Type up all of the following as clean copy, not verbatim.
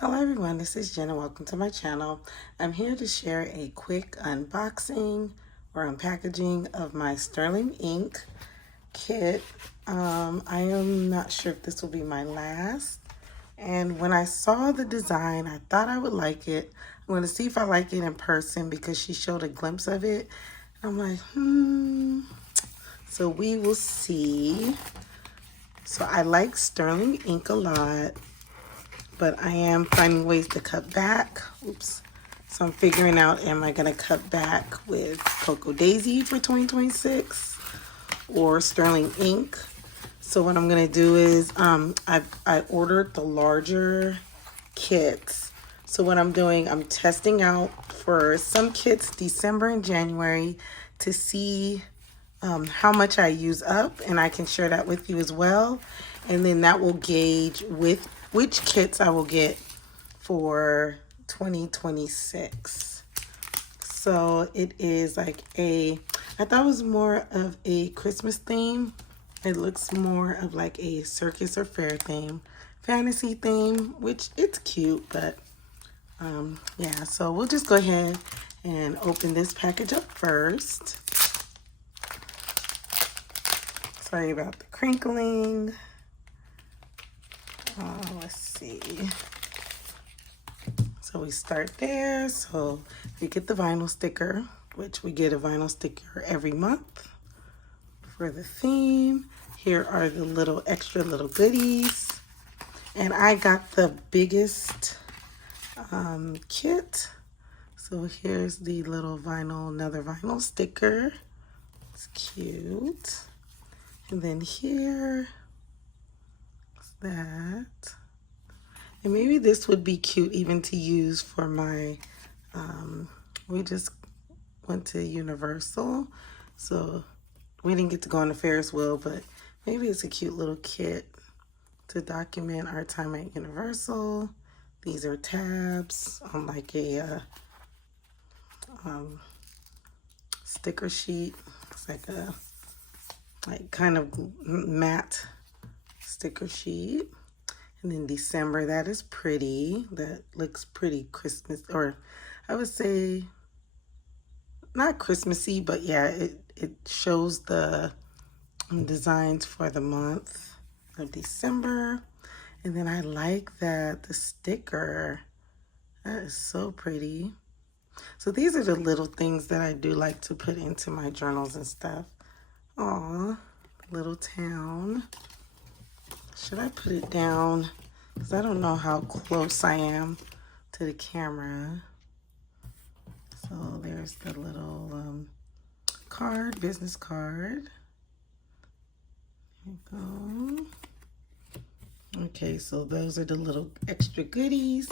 Hello everyone, this is Jen and welcome to my channel. I'm here to share a quick unboxing or unpackaging of my Sterling ink kit. I am not sure if this will be my last. And when I saw the design, I thought I would like it. I'm going to see if I like it in person because she showed a glimpse of it. I'm like, So we will see. So I like Sterling ink a lot, but I am finding ways to cut back. Oops. So I'm figuring out, am I gonna cut back with Cocoa Daisy for 2026 or Sterling ink? So what I'm gonna do is, I ordered the larger kits. So what I'm doing, I'm testing out for some kits December and January to see how much I use up, and I can share that with you as well. And then that will gauge with which kits I will get for 2026. So it is like I thought it was more of a Christmas theme. It looks more of like a circus or fair theme, fantasy theme, which it's cute, but yeah, so we'll just go ahead and open this package up first. Sorry about the crinkling. Let's see. So we start there. So we get the vinyl sticker, which we get a vinyl sticker every month for the theme. Here are the little extra little goodies. And I got the biggest kit. So here's the little another vinyl sticker. It's cute. And then here is that. And maybe this would be cute even to use for my, we just went to Universal. So we didn't get to go on the Ferris wheel, but maybe it's a cute little kit to document our time at Universal. These are tabs on like a sticker sheet. It's like kind of matte sticker sheet. And then December, that is pretty. That looks pretty Christmas, or I would say not Christmassy, but yeah, it shows the designs for the month of December. And then I like that the sticker, that is so pretty. So these are the little things that I do like to put into my journals and stuff. Aw, little town. Should I put it down? Because I don't know how close I am to the camera. So there's the little card, business card. There you go. Okay, so those are the little extra goodies.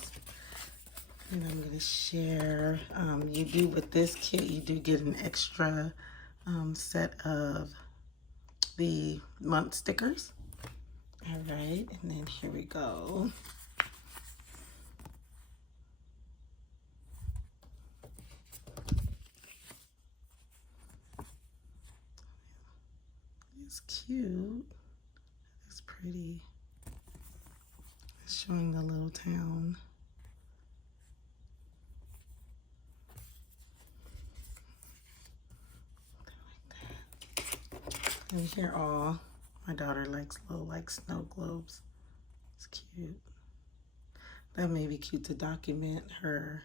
And I'm going to share, you do with this kit, you do get an extra set of the month stickers. All right, and then here we go. It's cute. It's pretty. It's showing the little town. And here, all my daughter likes little like snow globes. It's cute. That may be cute to document her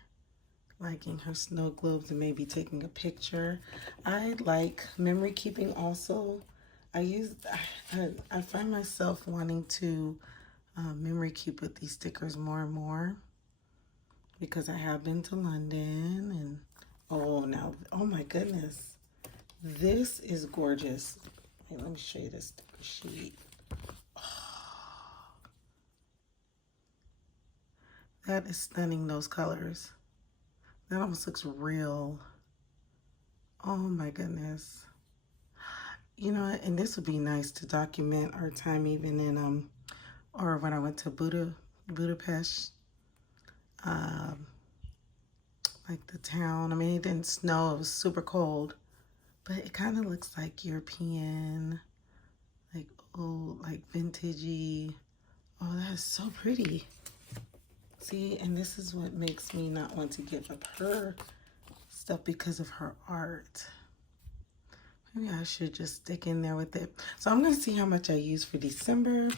liking her snow globes and maybe taking a picture. I like memory keeping also. I find myself wanting to memory keep with these stickers more and more because I have been to London and oh my goodness, this is gorgeous. Wait, let me show you this sticker sheet. Oh, that is stunning, those colors. That almost looks real. Oh my goodness. You know, and this would be nice to document our time even in, or when I went to Budapest, like the town. I mean, it didn't snow, it was super cold, but it kind of looks like European, like old, like vintagey. Oh, that is so pretty. See, and this is what makes me not want to give up her stuff because of her art. Maybe I should just stick in there with it. So I'm going to see how much I use for December.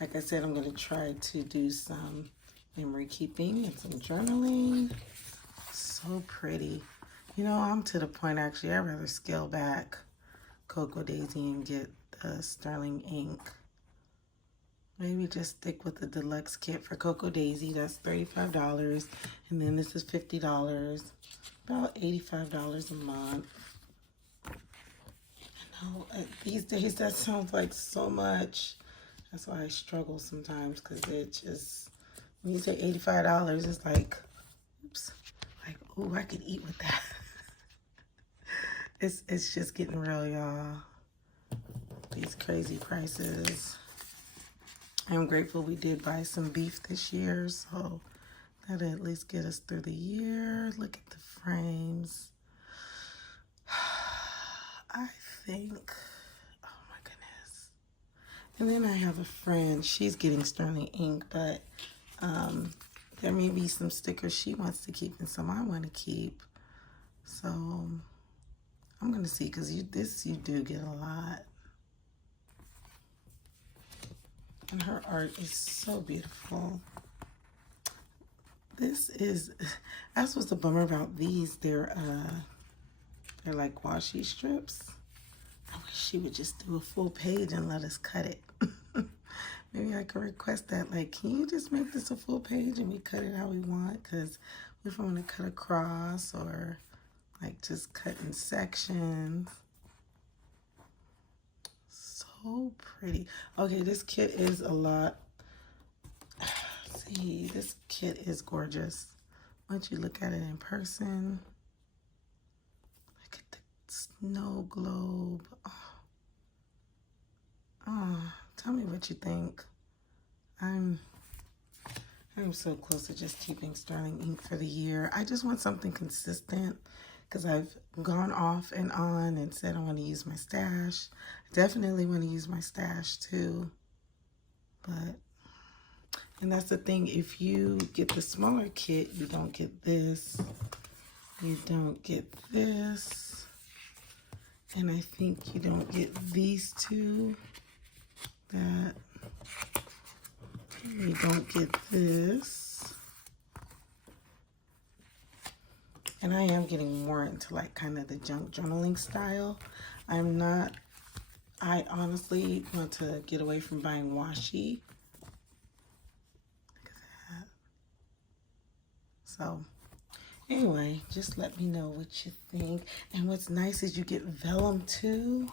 Like I said, I'm going to try to do some memory keeping and some journaling. So pretty. You know, I'm to the point, actually, I'd rather scale back Cocoa Daisy and get the Sterling ink. Maybe just stick with the deluxe kit for Cocoa Daisy. That's $35. And then this is $50. About $85 a month. I know, these days that sounds like so much. That's why I struggle sometimes, because it just, when you say $85, it's like, oops, like, ooh, I could eat with that. It's just getting real, y'all. These crazy prices. I'm grateful we did buy some beef this year, so that'll at least get us through the year. Look at the frames. I think, oh my goodness. And then I have a friend, she's getting Sterling ink, but there may be some stickers she wants to keep and some I want to keep. So I'm going to see, because you do get a lot. And her art is so beautiful. That's what's the bummer about these. They're like washi strips. I wish she would just do a full page and let us cut it. Maybe I could request that. Like, can you just make this a full page and we cut it how we want? Because we don't want to cut across or like just cut in sections. So pretty. Okay, this kit is a lot. See, this kit is gorgeous. Once you look at it in person, look at the snow globe. Oh, tell me what you think. I'm so close to just keeping Sterling ink for the year. I just want something consistent, because I've gone off and on and said I want to use my stash. I definitely want to use my stash too. And that's the thing, if you get the smaller kit, you don't get this. You don't get this. And I think you don't get these two. That. You don't get this. And I am getting more into like kind of the junk journaling style. I honestly want to get away from buying washi. Look at that. So anyway, just let me know what you think. And what's nice is you get vellum too.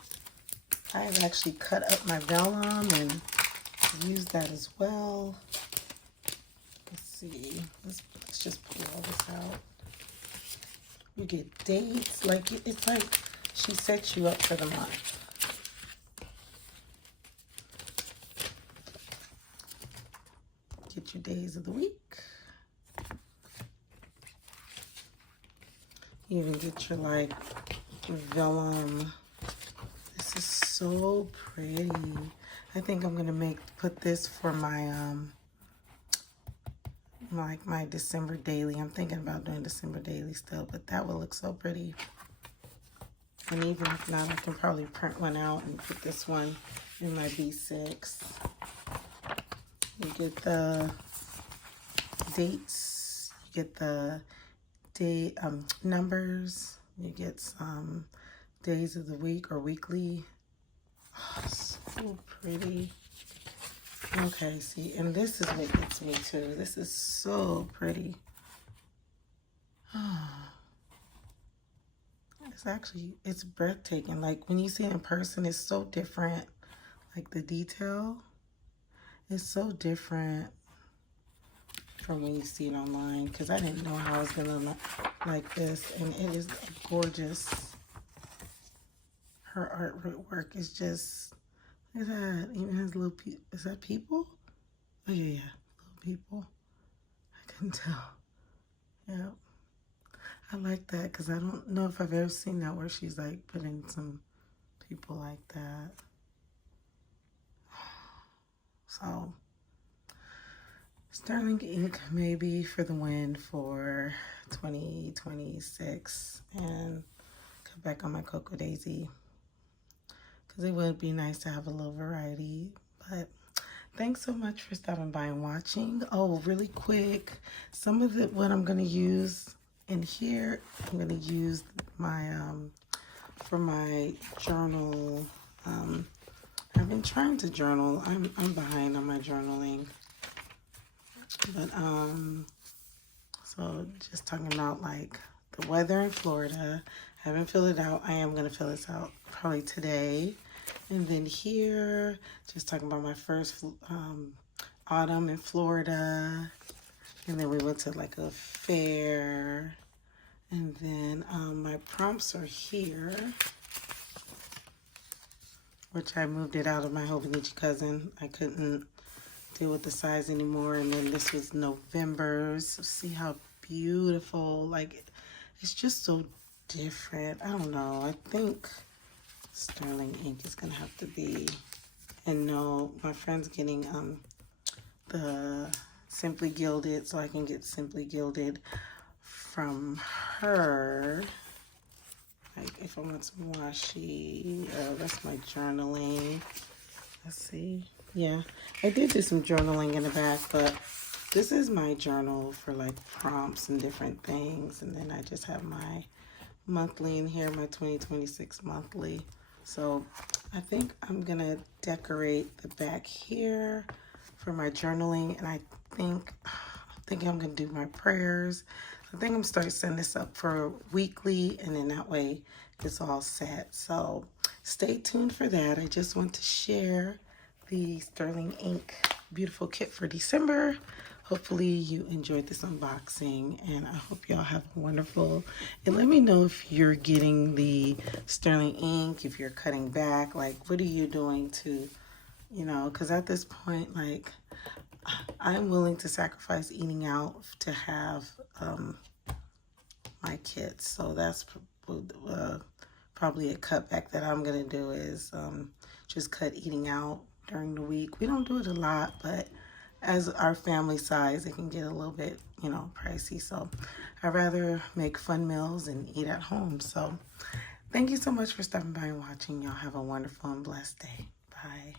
I've actually cut up my vellum and used that as well. Let's see. Let's just pull all this out. You get dates, like it's like she sets you up for the month. Get your days of the week. You even get your like vellum. This is so pretty. I think I'm gonna put this for my like my December daily. I'm thinking about doing December daily still, but that will look so pretty. And even if not, I can probably print one out and put this one in my B6. You get the dates, you get the day numbers, you get some days of the week or weekly. Oh, so pretty. Okay, see, and this is what gets me too. This is so pretty. It's breathtaking. Like when you see it in person, it's so different. Like the detail is so different from when you see it online, because I didn't know how I was gonna look like this, and it is gorgeous. Her artwork is just, look at that. It even has little people. Is that people? Oh yeah, little people. I couldn't tell. Yeah, I like that, because I don't know if I've ever seen that where she's like putting some people like that. Sterling ink maybe for the win for 2026 and cut back on my Cocoa Daisy because it would be nice to have a little variety. But thanks so much for stopping by and watching. Oh, really quick, some of what I'm going to use in here, I'm going to use my, for my journal. I've been trying to journal. I'm behind on my journaling. But, so just talking about like the weather in Florida. I haven't filled it out. I am going to fill this out probably today. And then here, just talking about my first autumn in Florida. And then we went to like a fair. And then my prompts are here, which I moved it out of my Hobonichi cousin. I couldn't deal with the size anymore. And then this was November's. So see how beautiful, like it's just so different. I don't know. I think Sterling ink is gonna have to be, and no, my friend's getting the Simply Gilded, so I can get Simply Gilded from her. Like if I want some washi, that's my journaling. Let's see. Yeah, I did do some journaling in the back, but this is my journal for like prompts and different things. And then I just have my monthly in here, my 2026 monthly. So I think I'm gonna decorate the back here for my journaling. And I think I'm gonna do my prayers. I think I'm starting to send this up for weekly, and then that way it's all set. So stay tuned for that. I just want to share the Sterling ink beautiful kit for December. Hopefully you enjoyed this unboxing, and I hope y'all have a wonderful, and let me know if you're getting the Sterling ink, if you're cutting back, like what are you doing to, you know, because at this point, like I'm willing to sacrifice eating out to have my kits. So that's probably a cutback that I'm gonna do is just cut eating out during the week. We don't do it a lot, but as our family size, it can get a little bit, you know, pricey. So I'd rather make fun meals and eat at home. So thank you so much for stopping by and watching. Y'all have a wonderful and blessed day. Bye.